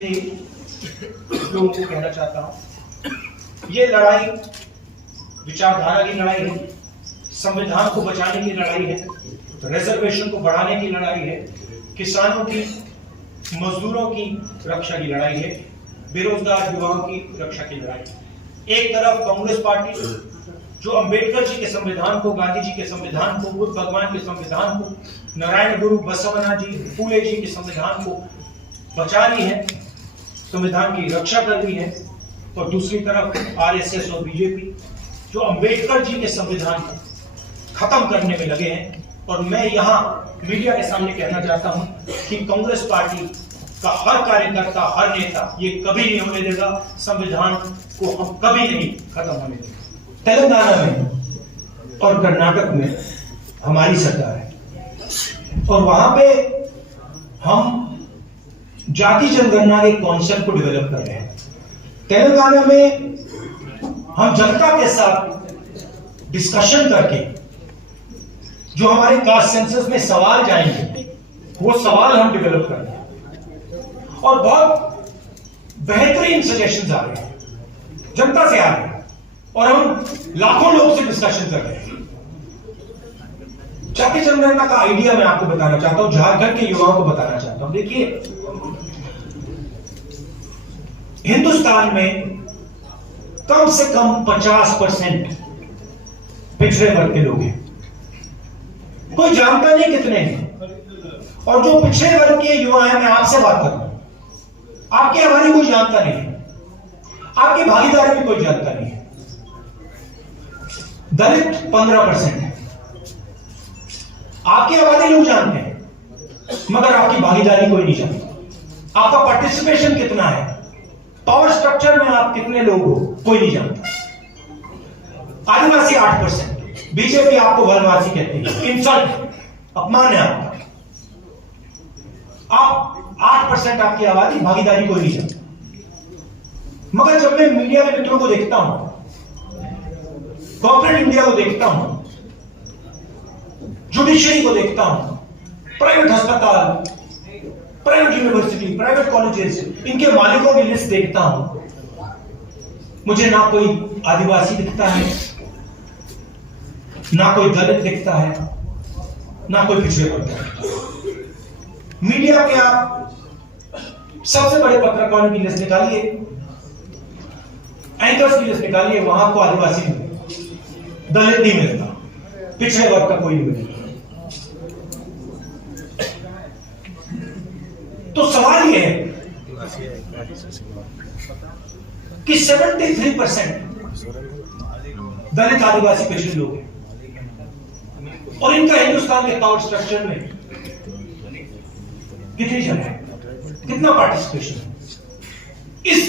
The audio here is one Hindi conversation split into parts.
लोगों को कहना चाहता हूं, ये लड़ाई विचारधारा की लड़ाई है, संविधान को बचाने की लड़ाई है, रिजर्वेशन को बढ़ाने की लड़ाई है, किसानों की, मजदूरों की रक्षा की लड़ाई है, बेरोजगार युवाओं की रक्षा की लड़ाई है। एक तरफ कांग्रेस पार्टी जो अंबेडकर जी के संविधान को, गांधी जी के संविधान को, बुद्ध भगवान के संविधान को, नारायण गुरु बसवन्ना जी, फूले जी के संविधान को बचा रही है, संविधान की रक्षा कर रही है, और दूसरी तरफ आरएसएस और बीजेपी जो अंबेडकर जी के संविधान को खत्म करने में लगे हैं। और मैं यहां मीडिया के सामने कहना चाहता हूं कि कांग्रेस पार्टी का हर कार्यकर्ता, हर नेता ये कभी नहीं होने देगा, संविधान को हम कभी नहीं खत्म होने देंगे। तेलंगाना में और कर्नाटक में हमारी सरकार है और वहां पे हम जाति जनगणना के कॉन्सेप्ट को डेवलप कर रहे हैं। तेलंगाना में हम जनता के साथ डिस्कशन करके जो हमारे कास्ट सेंसस में सवाल जाएंगे वो सवाल हम डेवलप कर रहे हैं और बहुत बेहतरीन सजेशंस आ रहे हैं, जनता से आ रहे हैं और हम लाखों लोग से डिस्कशन कर रहे हैं। जाति जनगणना का आइडिया मैं आपको बताना चाहता हूं, झारखंड के युवाओं को बताना चाहता हूं। देखिए, हिंदुस्तान में कम से कम 50% पिछड़े वर्ग के लोग हैं, कोई जानता नहीं कितने हैं। और जो पिछड़े वर्ग के युवा हैं, मैं आपसे बात कर रहा हूं, आपकी आबादी कोई जानता नहीं है, आपकी भागीदारी भी कोई जानता नहीं है। दलित 15% है, आपकी आबादी लोग जानते हैं मगर आपकी भागीदारी कोई नहीं जानता। आपका पार्टिसिपेशन कितना है, पावर स्ट्रक्चर में आप कितने लोग हो, कोई नहीं जानता। आदिवासी 8%, बीजेपी आपको वनवासी कहती है, इंसल्ट, अपमान है आपका। आप 8% आपकी आबादी, भागीदारी कोई नहीं जानता। मगर जब मैं मीडिया के मित्रों को देखता हूं, कॉर्पोरेट इंडिया को देखता हूं, जुडिशरी को देखता हूं, प्राइवेट अस्पताल, प्राइवेट यूनिवर्सिटी, प्राइवेट कॉलेजेस, इनके मालिकों की लिस्ट देखता हूं, मुझे ना कोई आदिवासी दिखता है, ना कोई दलित दिखता है, ना कोई पिछड़े वर्ग दिखता है। मीडिया के आप सबसे बड़े पत्रकारों की लिस्ट निकालिए, एंकर्स की लिस्ट निकालिए, वहां को आदिवासी नहीं मिलेगा, दलित नहीं मिलेगा, पिछड़े वर्ग का कोई नहीं मिलेगा। तो सवाल यह है कि 73% दलित आदिवासी पिछड़े लोग हैं और इनका हिंदुस्तान के पावर स्ट्रक्चर में कितनी जगह है, कितना पार्टिसिपेशन है, इस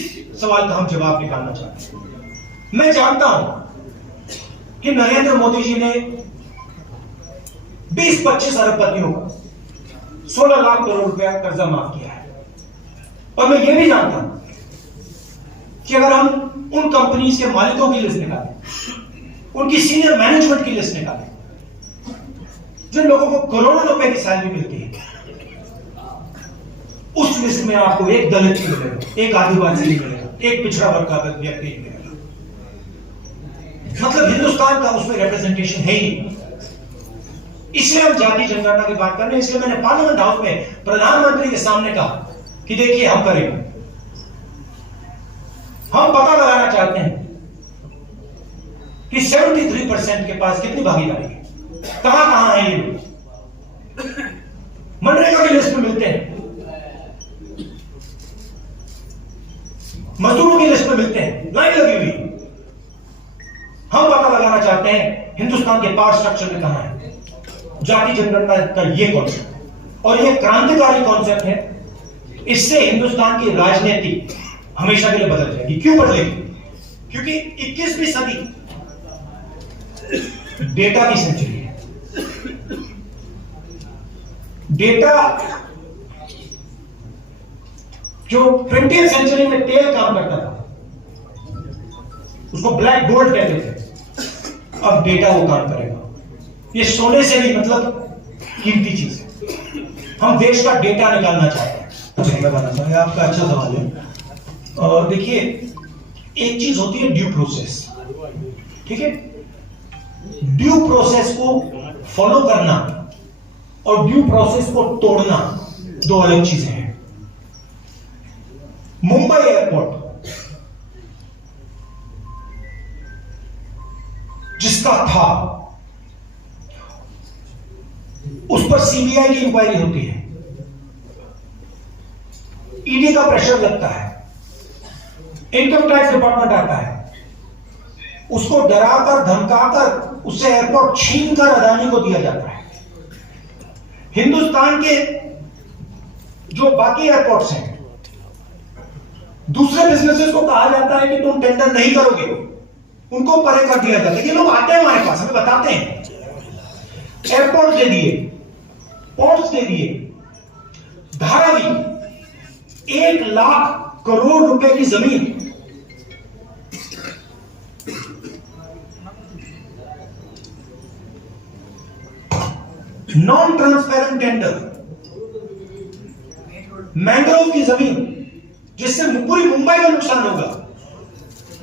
सवाल का हम जवाब निकालना चाहते हैं। मैं जानता हूं कि नरेंद्र मोदी जी ने 20-25 अरबपतियों को 16 लाख करोड़ रुपया कर्जा माफ किया है और मैं ये भी जानता हूं कि अगर हम उन कंपनीज के मालिकों की लिस्ट निकालें, उनकी सीनियर मैनेजमेंट की लिस्ट निकालें, जिन लोगों को करोड़ों रुपए की सैलरी मिलती है, उस लिस्ट में आपको एक दलित नहीं मिलेगा, एक आदिवासी नहीं मिलेगा, एक पिछड़ा वर्ग का व्यक्ति नहीं मिलेगा। मतलब हिंदुस्तान का उसमें रिप्रेजेंटेशन है ही नहीं। इसलिए हम जाति जनगणना की बात कर रहे हैं। इसलिए मैंने पार्लियामेंट हाउस में प्रधानमंत्री के सामने कहा कि देखिए, हम करेंगे, हम पता लगाना चाहते हैं कि 73% के पास कितनी भागीदारी है, कहां है ये लोग। मनरेगा की लिस्ट में मिलते हैं, मजदूरों की लिस्ट में मिलते हैं, लाइन लगी हुई। हम पता लगाना चाहते हैं हिंदुस्तान के पावर स्ट्रक्चर में कहां है जाति जनगणना का ये कॉन्सेप्ट, और ये क्रांतिकारी कॉन्सेप्ट है। इससे हिंदुस्तान की राजनीति हमेशा के लिए बदल जाएगी। क्यों बदलेगी? क्योंकि 21वीं सदी डेटा की सेंचुरी है। डेटा जो 20वीं सेंचुरी में तेल काम करता था, उसको ब्लैक गोल्ड कहते थे, अब डेटा वो काम करेगा। ये सोने से भी मतलब कीमती चीज है। हम देश का डेटा निकालना चाहते हैं। मैं बताता हूँ, आपका अच्छा सवाल है। देखिए, एक चीज होती है ड्यू प्रोसेस, ठीक है। ड्यू प्रोसेस को फॉलो करना और ड्यू प्रोसेस को तोड़ना दो अलग चीजें हैं। मुंबई एयरपोर्ट जिसका था, उस पर सीबीआई की इंक्वायरी होती है, ईडी का प्रेशर लगता है, इनकम टैक्स डिपार्टमेंट आता है, उसको डराकर धमकाकर उससे एयरपोर्ट छीनकर अदानी को दिया जाता है। हिंदुस्तान के जो बाकी एयरपोर्ट्स हैं, दूसरे बिजनेसेस को कहा जाता है कि तुम टेंडर नहीं करोगे, उनको परे कर दिया जाता है। ये लोग आते हैं हमारे पास, हमें बताते हैं एयरपोर्ट दे दिए, पोर्ट्स दे दिए, धारावी 1 लाख करोड़ रुपए की जमीन नॉन ट्रांसपेरेंट टेंडर, मैंग्रोव की जमीन जिससे पूरी मुंबई में नुकसान होगा,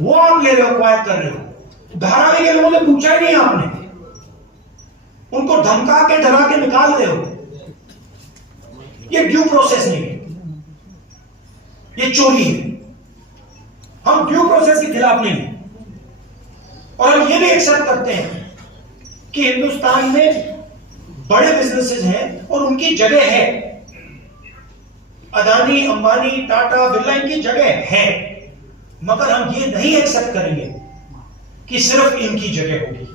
वो आप ले रहे हो, क्वायर कर रहे हो। धारावी के लोगों से पूछा ही नहीं आपने, उनको धमका के डरा के निकाल रहे हो। ये ड्यू प्रोसेस नहीं है, ये चोरी है। हम ड्यू प्रोसेस के खिलाफ नहीं है, और हम ये भी एक्सेप्ट करते हैं कि हिंदुस्तान में बड़े बिजनेसेस हैं और उनकी जगह है। अदानी, अंबानी, टाटा, बिरला, इनकी जगह है, मगर हम ये नहीं एक्सेप्ट करेंगे कि सिर्फ इनकी जगह होगी।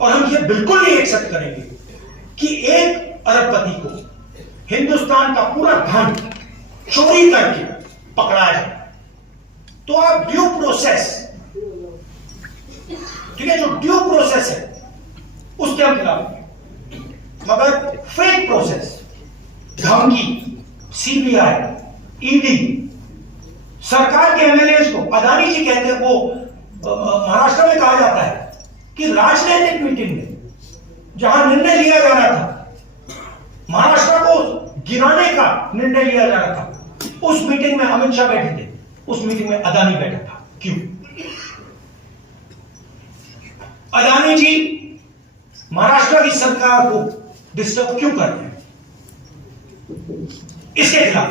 और हम ये बिल्कुल नहीं एक्सेप्ट करेंगे कि एक अरबपति को हिंदुस्तान का पूरा धन चोरी करके पकड़ा जाए। तो आप ड्यू प्रोसेस, ठीक है, जो ड्यू प्रोसेस है उसके हम खिलाफ हैं, मगर फेक प्रोसेस, धमकी, सीबीआई, ईडी, सरकार के एमएलए को, अदानी जी कहते हैं, वो महाराष्ट्र में कहा जाता है कि राजनीतिक मीटिंग में जहां निर्णय लिया जा रहा था, महाराष्ट्र को गिराने का निर्णय लिया जा रहा था, उस मीटिंग में अमित शाह बैठे थे, उस मीटिंग में अदानी बैठा था। क्यों? अदानी जी महाराष्ट्र की सरकार को डिस्टर्ब क्यों कर रहे हैं? इसके खिलाफ